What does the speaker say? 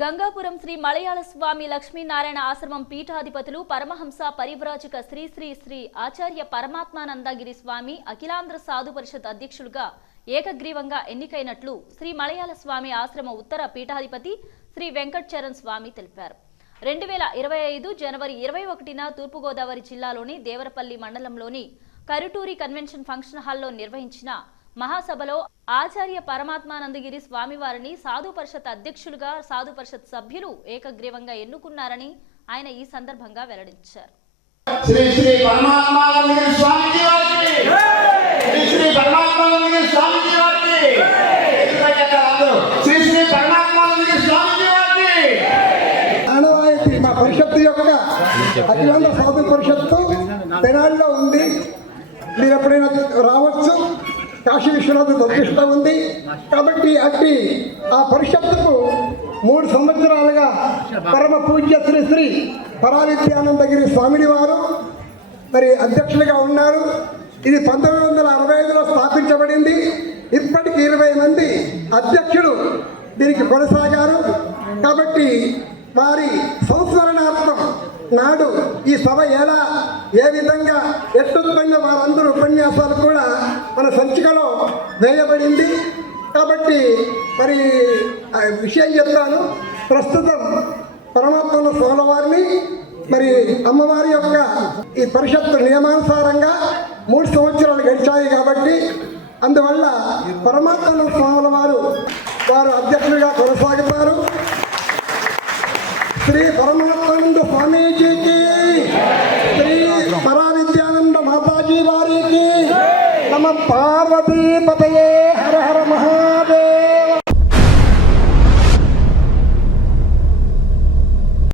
గంగాపురం శ్రీ మలయాళ స్వామి లక్ష్మీనారాయణ ఆశ్రమం పీఠాధిపతులు పరమహంస పరివ్రాజక శ్రీ శ్రీ శ్రీ ఆచార్య పరమాత్మానందగిరి స్వామి అఖిలాంధ్ర సాధు పరిషత్ అధ్యక్షులుగా ఏకగ్రీవంగా ఎన్నికైనట్లు శ్రీ మలయాళ స్వామి ఆశ్రమ ఉత్తర పీఠాధిపతి శ్రీ వెంకట్ చరణ్ స్వామి తెలిపారు. రెండు వేల ఇరవై ఐదు జనవరి ఇరవై ఒకటిన తూర్పుగోదావరి జిల్లాలోని దేవరపల్లి మండలంలోని కరుటూరి కన్వెన్షన్ ఫంక్షన్ హాల్లో నిర్వహించిన మహాసభలో ఆచార్య పరమాత్మానందగిరి స్వామివారిని సాధు పరిషత్ అధ్యక్షులుగా సాధు పరిషత్ సభ్యులు ఏకగ్రీవంగా ఎన్నుకున్నారని ఆయన ఈ సందర్భంగా వెల్లడించారు. శ్రీ మా పరిషత్తు యొక్క అఖిలాంధ్ర సాధు పరిషత్తు తెనాలిలో ఉంది. మీరు ఎప్పుడైనా రావచ్చు? కాశీ విశ్వనాథ ఉంది. కాబట్టి అట్టి ఆ పరిషత్తుకు మూడు సంవత్సరాలుగా పరమ పూజ్య శ్రీ శ్రీ పరావిద్యానందగిరి స్వామిని వారు మరి అధ్యక్షులుగా ఉన్నారు. ఇది పంతొమ్మిది వందల అరవై ఐదులో స్థాపించబడింది. ఇప్పటికి ఇరవై మంది అధ్యక్షులు దీనికి కొనసాగారు. కాబట్టి వారి సంస్మరణార్థం నాడు ఈ సభ ఎలా ఏ విధంగా ఎట్టుతున్న వారందరూ ఉపన్యాసాలు కూడా మన సంచికలో వేయబడింది. కాబట్టి మరి విషయం చెప్తాను. ప్రస్తుతం పరమాత్మ స్వామి వారిని మరి అమ్మవారి యొక్క ఈ పరిషత్తు నియమానుసారంగా మూడు సంవత్సరాలు గడిచాయి కాబట్టి అందువల్ల పరమాత్మ స్వాముల వారు వారు అధ్యక్షులుగా కొనసాగుతారు. శ్రీ పరమాత్మ పార్వతీపతయే హర హర మహా